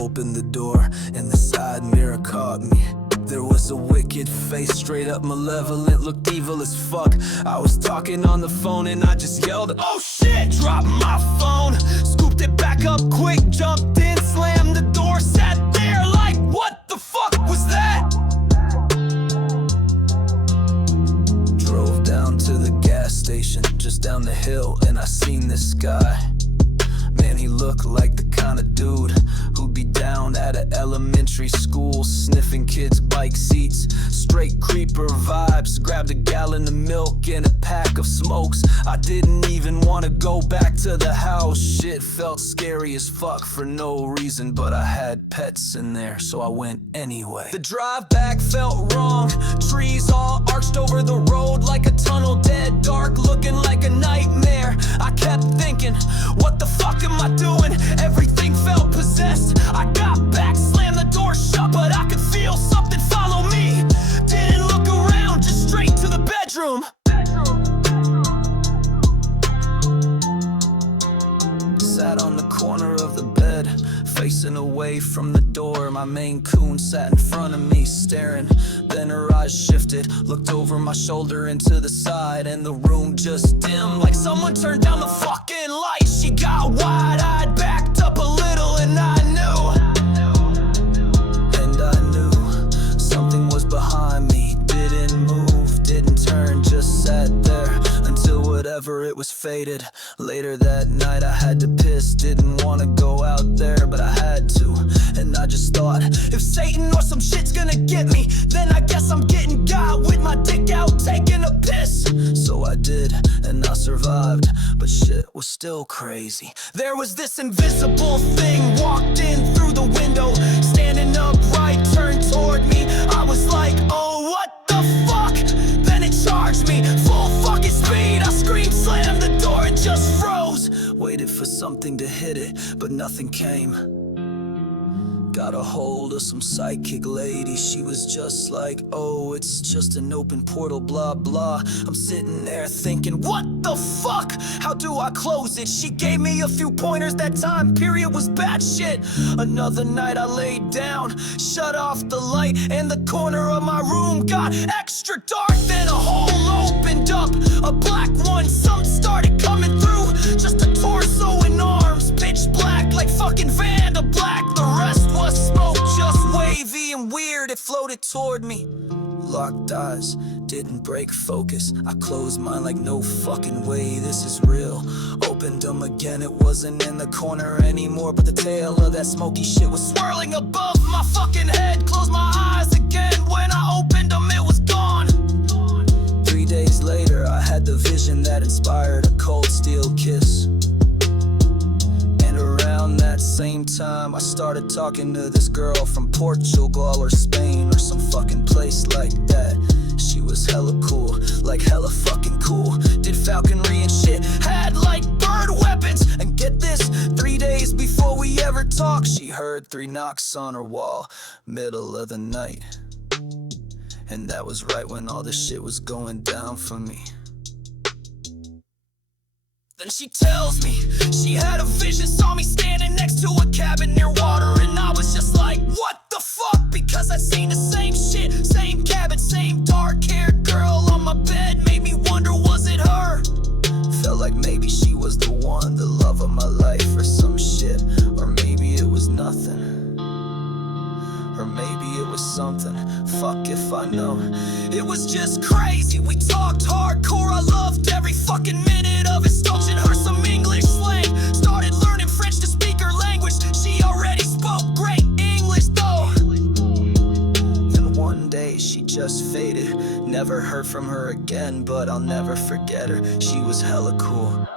Opened the door and the side mirror caught me. There was a wicked face, straight up malevolent, looked evil as fuck. I was talking on the phone and I just yelled, "Oh shit!" Dropped my phone, scooped it back up quick, jumped in, slammed the door, sat there like, what the fuck was that? Drove down to the gas station, just down the hill, and I seen this guy. Man, he looked like the kind of dude who'd be down at an elementary school, sniffing kids' bike seats. Straight creeper vibes, grabbed a gallon of milk and a pack of smokes. I didn't even want to go back to the house. Shit felt scary as fuck for no reason, but I had pets in there, so I went anyway. The drive back felt wrong, trees all arched over the road like a tunnel, dead dark, looking like a nightmare. I kept thinking, what the fuck am I doing? Everything felt possessed. I got back, slammed the door shut, but I could feel something follow me. Didn't look around, just straight to the bedroom. Sat on the corner of the bed, facing away from the door. My Maine Coon sat in front of me, staring. Then her eyes shifted, looked over my shoulder and to the side, and the room just dimmed like someone turned down the fucking light. She got wide-eyed, backed up a little, and I knew something was behind me. Didn't move, didn't turn, just sat there until whatever it was faded. Later that night I had to piss, didn't want to go out there, but I had to. And I just thought, if Satan or some shit's gonna get me, then I guess I'm getting got with my dick out taking a piss. So I did, and I survived, but shit was still crazy. There was this invisible thing, walked in through the window, standing upright, turned toward me. I was like, oh, what the fuck? Then it charged me, full fucking speed. I screamed, slammed the door, and just froze. Waited for something to hit it, but nothing came. Got a hold of some psychic lady. She was just like, oh, it's just an open portal, blah blah. I'm sitting there thinking, what the fuck? How do I close it? She gave me a few pointers. That time period was bad shit. Another night I laid down, shut off the light, and the corner of my room got extra dark. Then a hole opened up, a black one. Something started coming through, just a torso and arms, pitch black like fucking Vanda Black. The rest was smoke, just wavy and weird. It floated toward me. Locked eyes, didn't break focus. I closed mine like no fucking way, this is real. Opened them again, it wasn't in the corner anymore, but the tail of that smoky shit was swirling above my fucking head. Closed my eyes again, when I opened them it was gone. 3 days later I had the vision that inspired a cold steel kiss. Around that same time I started talking to this girl from Portugal or Spain or some fucking place like that. She was hella cool, like hella fucking cool. Did falconry and shit, had like bird weapons. And get this, 3 days before we ever talked, she heard 3 knocks on her wall, middle of the night. And that was right when all this shit was going down for me. Then she tells me she had a vision, saw me standing next to a cabin near water, and I was just like, what the fuck? Because I'd seen the same shit, same cabin, same dark-haired girl on my bed. Made me wonder, was it her? Felt like maybe she was the one, the love of my life or some shit. Or maybe it was nothing. Or maybe it was something, fuck if I know. It was just crazy, we talked hardcore. I loved every fucking minute of it. Stalking her some English slang, started learning French to speak her language. She already spoke great English though. Then one day she just faded. Never heard from her again, but I'll never forget her. She was hella cool.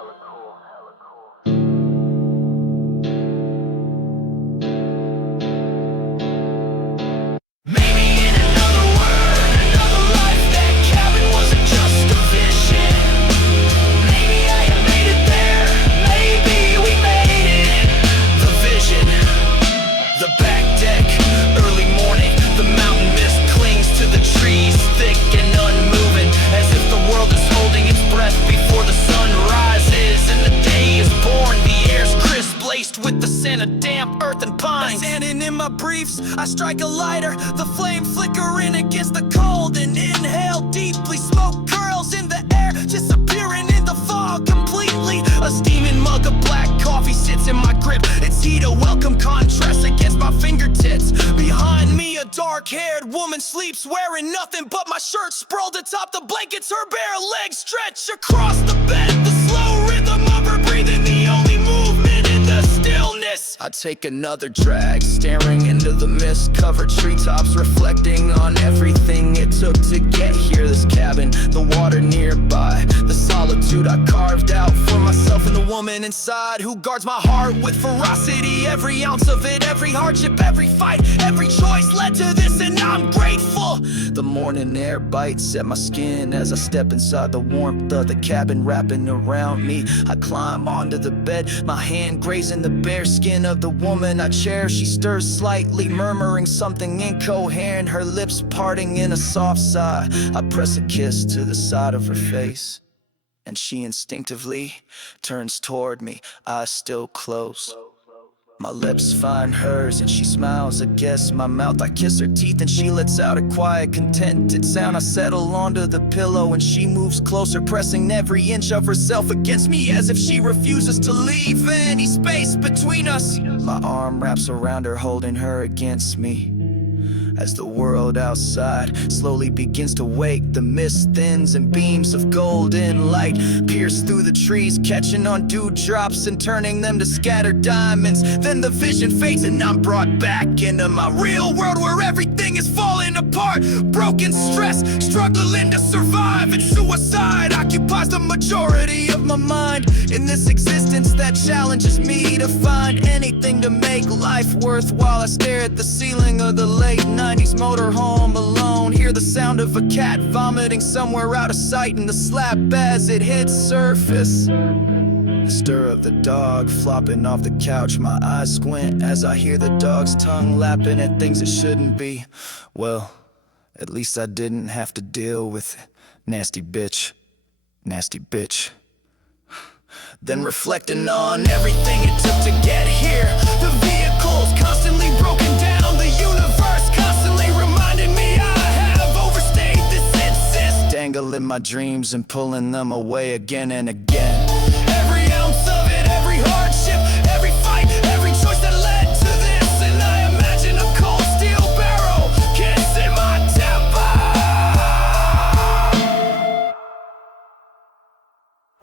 With the scent of damp earth and pines. Standing in my briefs, I strike a lighter, the flame flickering against the cold, and inhale deeply. Smoke curls in the air, disappearing in the fog completely. A steaming mug of black coffee sits in my grip, its heat a welcome contrast against my fingertips. Behind me a dark-haired woman sleeps, wearing nothing but my shirt sprawled atop the blankets. Her bare legs stretch across the bed, the slow rhythm of her breathing, the only movement in the stillness. I take another drag, staring into the mist-covered treetops, reflecting on everything it took to get here. This cabin, the water nearby, the solitude I carved out for myself, and the woman inside who guards my heart with ferocity. Every ounce of it, every hardship, every fight, every choice led to this, and I'm grateful. The morning air bites at my skin as I step inside the warmth of the cabin wrapping around me. I climb onto the bed, my hand grazing the bare skin of the woman I cherish. She stirs slightly, murmuring something incoherent, her lips parting in a soft sigh. I press a kiss to the side of her face, and she instinctively turns toward me, eyes still closed. My lips find hers and she smiles, I guess my mouth. I kiss her teeth and she lets out a quiet, contented sound. I settle onto the pillow and she moves closer, pressing every inch of herself against me as if she refuses to leave any space between us. My arm wraps around her, holding her against me. As the world outside slowly begins to wake, the mist thins and beams of golden light pierce through the trees, catching on dewdrops and turning them to scattered diamonds. Then the vision fades and I'm brought back into my real world, where everything is falling apart. Broken, stress, struggling to survive, and suicide occupies the majority of my mind. In this existence that challenges me to find anything to make life worthwhile, I stare at the ceiling of the late night motorhome alone, hear the sound of a cat vomiting somewhere out of sight, and the slap as it hits surface. The stir of the dog flopping off the couch, my eyes squint as I hear the dog's tongue lapping at things it shouldn't be. Well, at least I didn't have to deal with it. Nasty bitch, nasty bitch. Then reflecting on everything it took to get here, the vehicles constantly broken down, the universe constantly reminding me I have overstayed this insist. Dangling my dreams and pulling them away again and again.